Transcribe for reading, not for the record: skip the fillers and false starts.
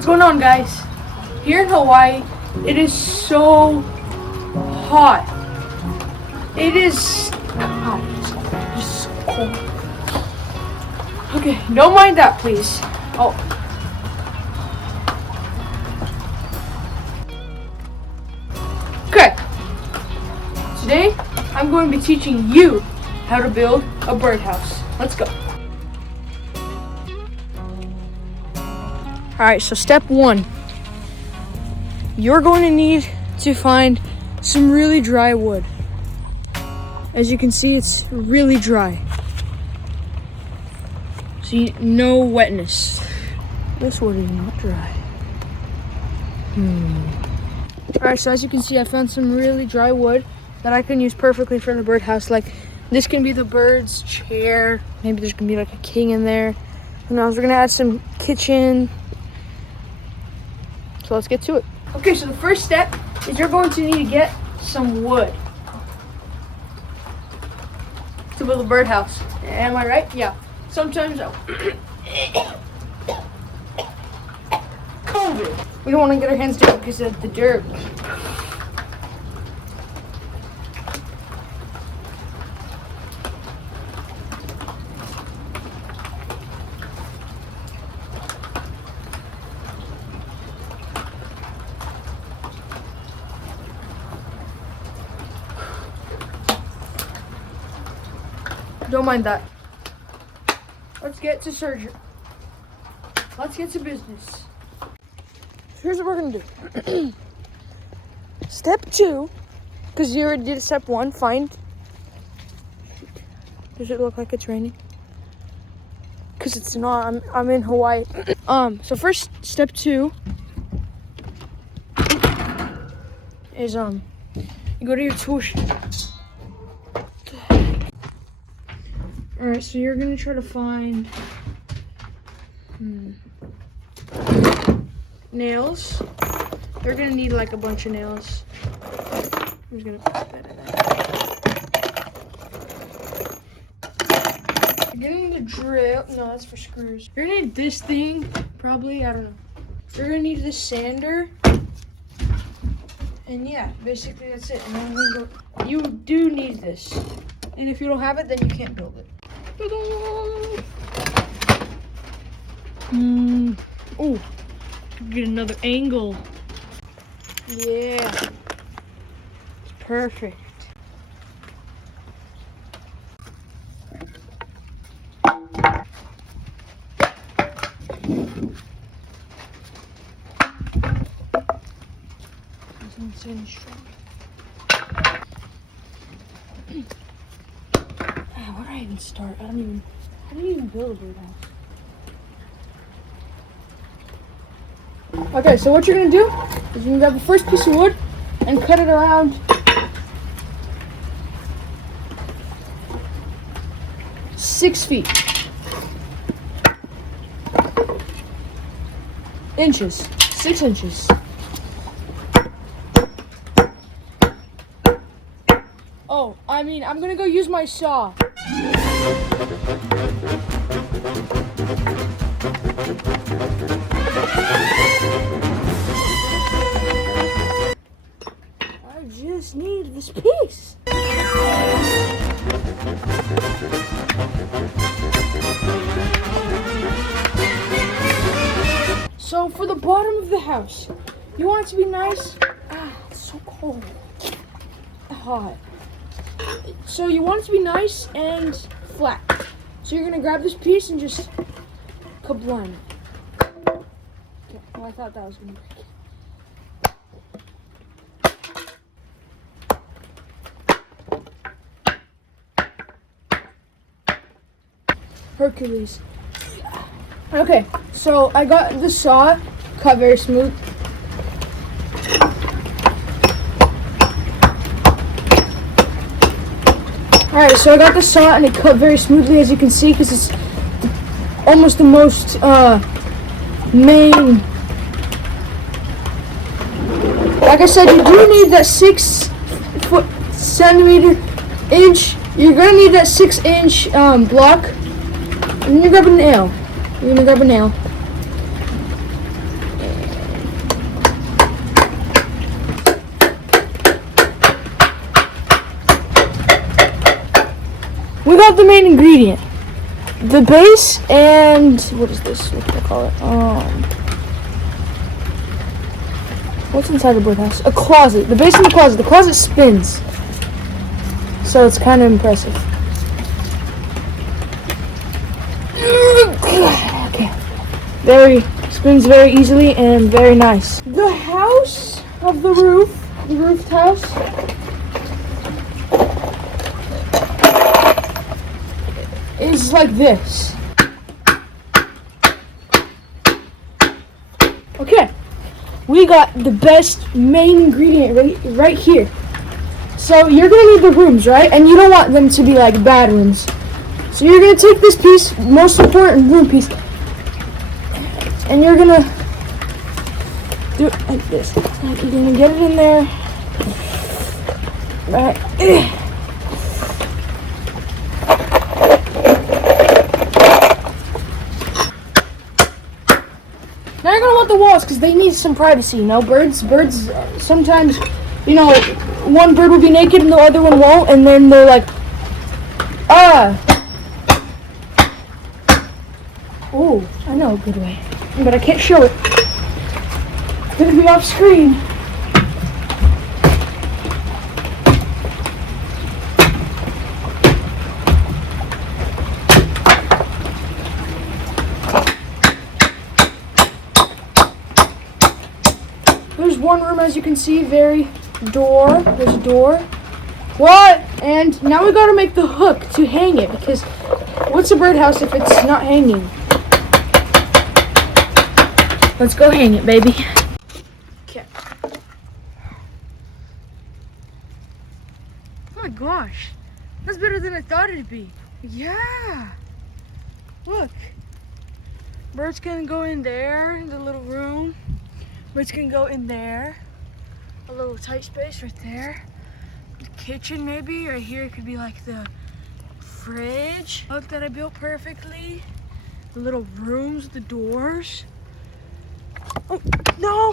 What's going on, guys? Here in Hawaii, it is so hot. It is God, it's just so cold. Okay, don't mind that, please. Oh. Okay. Today, I'm going to be teaching you how to build a birdhouse. Let's go. Alright, so step one. You're going to need to find some really dry wood. As you can see, it's really dry. See, no wetness. This wood is not dry. Alright, so as you can see, I found some really dry wood that I can use perfectly for the birdhouse. Like, this can be the bird's chair. Maybe there's gonna be like a king in there. Who knows? We're gonna add some kitchen. So let's get to it. Okay, so the first step is you're going to need to get some wood to build a birdhouse. Am I right? Yeah. Sometimes COVID. We don't want to get our hands dirty because of the dirt. Don't mind that. Let's get to surgery. Let's get to business. Here's what we're gonna do. Step two, because you already did step one, find. Does it look like it's raining? Because it's not. I'm in Hawaii. So first, step two is you go to your tool. Alright, so you're gonna try to find nails. You're gonna need like a bunch of nails. I'm just gonna put that in there. You're gonna need a drill. No, that's for screws. You're gonna need this thing, probably, I don't know. You're gonna need this sander. And yeah, basically that's it. And then we're gonna go. You do need this. And if you don't have it, then you can't build it. Oh, get another angle. Yeah, it's perfect. Where do I even start? How do you even build a birdhouse? Okay, so what you're gonna do is you're gonna grab the first piece of wood and cut it around 6 feet. Inches. 6 inches. Oh, I'm gonna go use my saw. I just need this piece. So for the bottom of the house, you want it to be nice. It's so cold. Hot. So you want it to be nice and flat. So you're gonna grab this piece and just kablam. Okay, well, I thought that was gonna break. Hercules. Okay, so I got the saw cut very smooth. Alright, so I got the saw and it cut very smoothly, as you can see, because it's almost the most main. Like I said, you do need that 6 centimeter inch. You're gonna need that 6-inch block. And then you grab a nail. You're gonna grab a nail. we got the main ingredient. The base and what is this? What do I call it? What's inside the birdhouse? A closet. The base in the closet. The closet spins, so it's kind of impressive. Okay. Spins very easily and very nice. The house of the roofed house, is like this. Okay, we got the best main ingredient right here. So you're gonna need the rooms, right? And you don't want them to be like bad rooms. So you're gonna take this piece, most important room piece, and you're gonna do it like this. You're gonna get it in there. Right. Now you're gonna want the walls because they need some privacy. You know, birds sometimes, you know, one bird will be naked and the other one won't, and then they're like, oh, I know a good way, but I can't show it. It's gonna be off screen. There's one room, as you can see, there's a door. What? And now we gotta make the hook to hang it, because what's a birdhouse if it's not hanging? Let's go hang it, baby. Okay. Oh my gosh. That's better than I thought it'd be. Yeah. Look. Birds can go in there, in the little room. Birds can go in there. A little tight space right there. The kitchen maybe. Right here it could be like the fridge. Look, that I built perfectly. The little rooms, the doors. Oh, no!